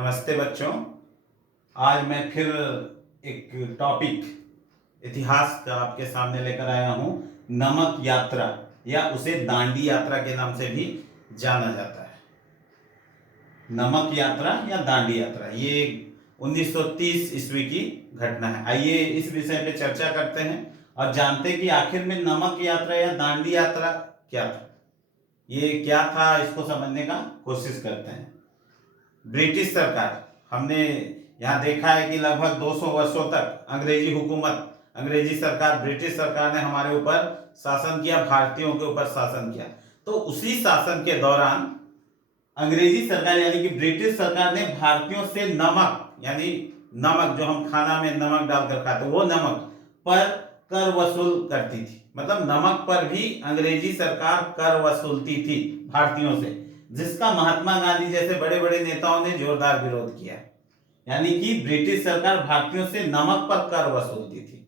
नमस्ते बच्चों। आज मैं फिर एक टॉपिक इतिहास का आपके सामने लेकर आया हूँ। नमक यात्रा या उसे दांडी यात्रा के नाम से भी जाना जाता है। नमक यात्रा या दांडी यात्रा ये 1930 ईस्वी की घटना है। आइए इस विषय पे चर्चा करते हैं और जानते हैं कि आखिर में नमक यात्रा या दांडी यात्रा क्या था। ये क्या था, इसको समझने का कोशिश करते हैं। ब्रिटिश सरकार, हमने यहाँ देखा है कि लगभग 200 वर्षों तक अंग्रेजी हुकूमत, अंग्रेजी सरकार, ब्रिटिश सरकार ने हमारे ऊपर शासन किया, भारतीयों के ऊपर शासन किया। तो उसी शासन के दौरान अंग्रेजी सरकार यानी कि ब्रिटिश सरकार ने भारतीयों से नमक यानी नमक जो हम खाना में नमक डालकर खाते वो नमक पर कर वसूल करती थी। मतलब नमक पर भी अंग्रेजी सरकार कर वसूलती थी भारतीयों से, जिसका महात्मा गांधी जैसे बड़े बड़े नेताओं ने जोरदार विरोध किया। यानी कि ब्रिटिश सरकार भारतीयों से नमक पर कर वसूलती थी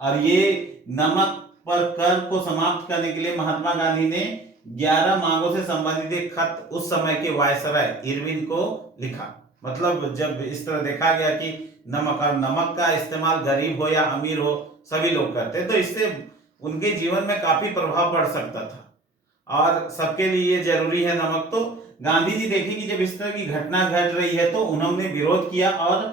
और ये नमक पर कर को समाप्त करने के लिए महात्मा गांधी ने 11 मांगों से संबंधित एक खत उस समय के वायसराय इरविन को लिखा। मतलब जब इस तरह देखा गया कि नमक का इस्तेमाल गरीब हो या अमीर हो सभी लोग करते, तो इससे उनके जीवन में काफी प्रभाव पड़ सकता था और सबके लिए जरूरी है नमक। तो गांधी जी देखें कि जब इस तरह की घटना घट रही है तो उन्होंने विरोध किया और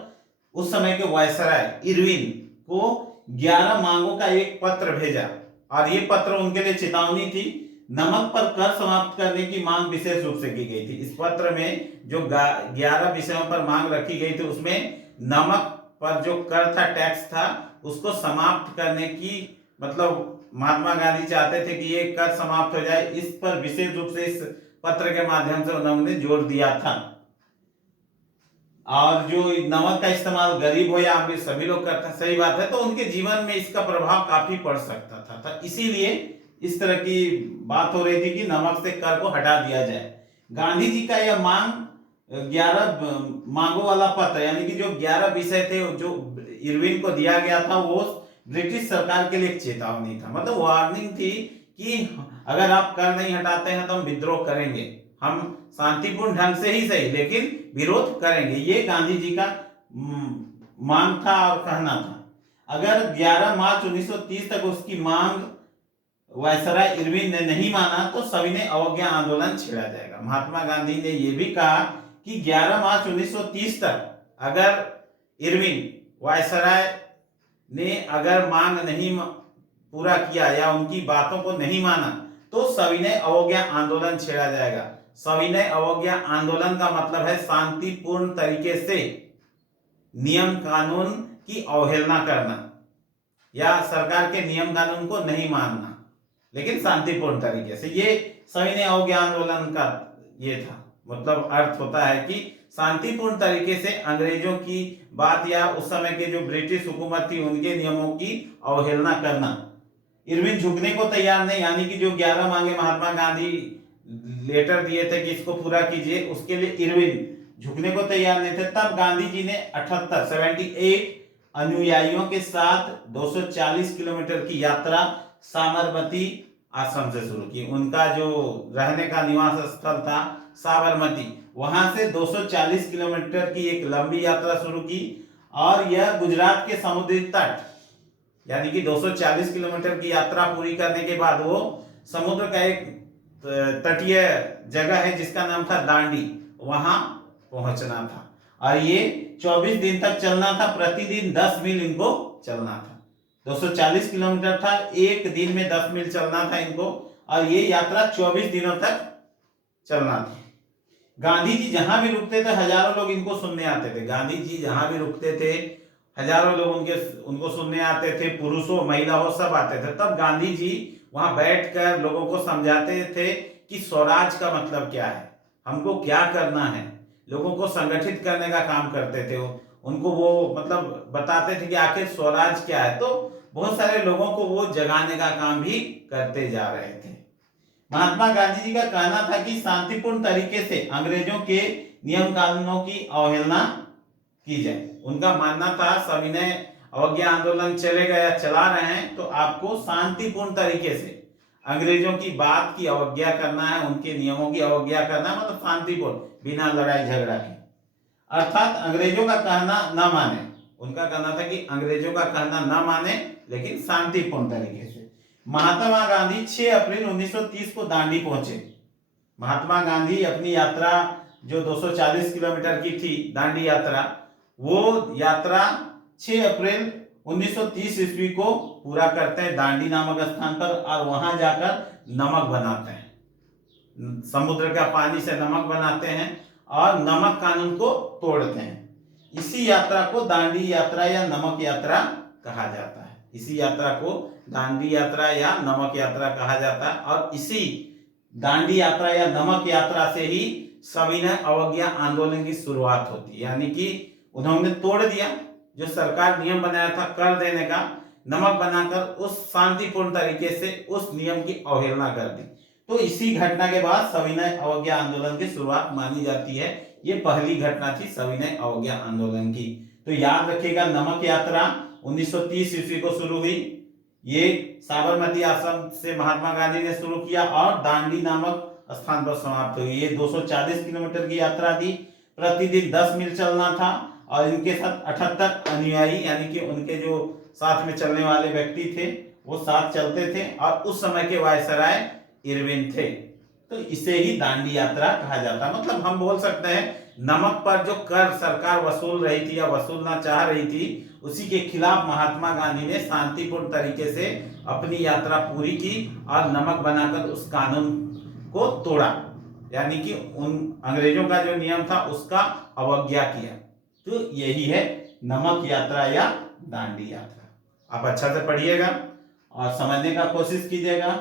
उस समय के वायसराय इरविन को 11 मांगों का एक पत्र भेजा और ये पत्र उनके लिए चेतावनी थी। नमक पर कर समाप्त करने की मांग विशेष रूप से की गई थी। इस पत्र में जो 11 विषयों पर मांग रखी गई थी उसमें नमक पर जो कर था, टैक्स था, उसको समाप्त करने की, मतलब महात्मा गांधी चाहते थे कि ये कर समाप्त हो जाए। इस पर विशेष रूप से इस पत्र के माध्यम से उन्होंने जोर दिया था। और जो नमक का इस्तेमाल गरीब हो या अमीर सभी लोग करते हैं, सही बात है, तो उनके जीवन में इसका प्रभाव काफी पड़ सकता था। इसीलिए इस तरह की बात हो रही थी कि नमक से कर को हटा दिया जाए। गांधी जी का यह मांग 11 मांगों वाला पत्र यानी कि जो 11 विषय थे जो इरविन को दिया गया था वो ब्रिटिश सरकार के लिए एक चेतावनी था, मतलब वार्निंग थी कि अगर आप कर नहीं हटाते हैं तो हम विद्रोह करेंगे, हम शांतिपूर्ण ढंग से ही सही लेकिन विरोध करेंगे। ये गांधी जी का मांग था और कहना था। अगर 11 मार्च 1930 तक उसकी मांग वायसराय इरविन ने नहीं माना तो सविनय अवज्ञा आंदोलन छेड़ा जाएगा। महात्मा गांधी ने यह भी कहा कि 11 मार्च 1930 तक अगर इरविन वायसराय ने अगर मांग नहीं पूरा किया या उनकी बातों को नहीं माना तो सविनय अवज्ञा आंदोलन छेड़ा जाएगा। सविनय अवज्ञा आंदोलन का मतलब है शांतिपूर्ण तरीके से नियम कानून की अवहेलना करना या सरकार के नियम कानून को नहीं मानना लेकिन शांतिपूर्ण तरीके से। ये सविनय अवज्ञा आंदोलन का ये था, मतलब अर्थ होता है कि शांतिपूर्ण तरीके से अंग्रेजों की बात या उस समय के जो ब्रिटिश हुकूमत थी उनके नियमों की अवहेलना करना। इरविन झुकने को तैयार नहीं, यानी कि जो 11 मांगे महात्मा गांधी लेटर दिए थे कि इसको पूरा कीजिए, उसके लिए इरविन झुकने को तैयार नहीं थे। तब गांधी जी ने 78 अनुयायियों के साथ 240 किलोमीटर की यात्रा साबरमती आश्रम से शुरू की। उनका जो रहने का निवास स्थल था साबरमती, वहां से 240 किलोमीटर की एक लंबी यात्रा शुरू की और यह गुजरात के समुद्री तट यानी कि 240 किलोमीटर की यात्रा पूरी करने के बाद वो समुद्र का एक तटीय जगह है जिसका नाम था दांडी, वहां पहुंचना था और ये 24 दिन तक चलना था। प्रतिदिन 10 मील इनको चलना था। 240 किलोमीटर था, एक दिन में 10 मील चलना था इनको और ये यात्रा 24 दिनों तक चलना था। गांधी जी जहां भी रुकते थे हजारों लोग इनको सुनने आते थे। गांधी जी जहां भी रुकते थे हजारों लोग उनको सुनने आते थे, पुरुष हो महिला हो सब आते थे। तब गांधी जी वहां बैठकर लोगों को समझाते थे कि स्वराज का मतलब क्या है, हमको क्या करना है, लोगों को संगठित करने का काम करते थे। उनको वो मतलब बताते थे कि आखिर स्वराज क्या है। तो बहुत सारे लोगों को वो जगाने का काम भी करते जा रहे थे। महात्मा गांधी जी का कहना था कि शांतिपूर्ण तरीके से अंग्रेजों के नियम कानूनों की अवहेलना की जाए। उनका मानना था सविनय अवज्ञा आंदोलन चलेगा या चला रहे हैं तो आपको शांतिपूर्ण तरीके से अंग्रेजों की बात की अवज्ञा करना है, उनके नियमों की अवज्ञा करना है, मतलब शांतिपूर्ण बिना लड़ाई झगड़ा के। अर्थात अंग्रेजों का कहना न माने। उनका कहना था कि अंग्रेजों का कहना न माने, लेकिन शांतिपूर्ण तरीके से। महात्मा गांधी 6 अप्रैल 1930 को दांडी पहुंचे। महात्मा गांधी अपनी यात्रा जो 240 किलोमीटर की थी, दांडी यात्रा, वो यात्रा 6 अप्रैल 1930 ईस्वी को पूरा करते हैं दांडी नामक स्थान पर, और वहां जाकर नमक बनाते हैं। समुद्र का पानी से नमक बनाते हैं और नमक कानून को तोड़ते हैं। इसी यात्रा को दांडी यात्रा या नमक यात्रा कहा जाता है। इसी यात्रा को दांडी यात्रा या नमक यात्रा कहा जाता है। और इसी दांडी यात्रा या नमक यात्रा से ही सविनय अवज्ञा आंदोलन की शुरुआत होती है। यानी कि उन्होंने तोड़ दिया जो सरकार नियम बनाया था कर देने का, नमक बनाकर उस शांतिपूर्ण तरीके से उस नियम की अवहेलना कर दी। तो इसी घटना के बाद सविनय अवज्ञा आंदोलन की शुरुआत मानी जाती है। ये पहली घटना थी सविनय अवज्ञा आंदोलन की। तो याद रखिएगा, नमक यात्रा 1930 ईस्वी को शुरू हुई। ये साबरमती आश्रम से महात्मा गांधी ने शुरू किया और दांडी नामक स्थान पर समाप्त हुई। ये 240 किलोमीटर की यात्रा थी। प्रतिदिन 10 मील चलना था और इनके साथ 78 अनुयायी, यानी कि उनके जो साथ में चलने वाले व्यक्ति थे वो साथ चलते थे, और उस समय के वायसराय इरविन थे। तो इसे ही दांडी यात्रा कहा जाता है। मतलब हम बोल सकते हैं नमक पर जो कर सरकार वसूल रही थी या वसूलना चाह रही थी, उसी के खिलाफ महात्मा गांधी ने शांतिपूर्ण तरीके से अपनी यात्रा पूरी की और नमक बनाकर उस कानून को तोड़ा। यानी कि उन अंग्रेजों का जो नियम था उसका अवज्ञा किया। तो यही है नमक यात्रा या दांडी यात्रा। आप अच्छा से पढ़िएगा और समझने का कोशिश कीजिएगा।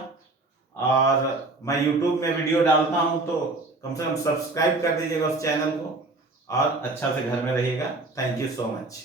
और मैं YouTube में वीडियो डालता हूं तो कम से कम सब्सक्राइब कर दीजिएगा उस चैनल को, और अच्छा से घर में रहिएगा। Thank you so much.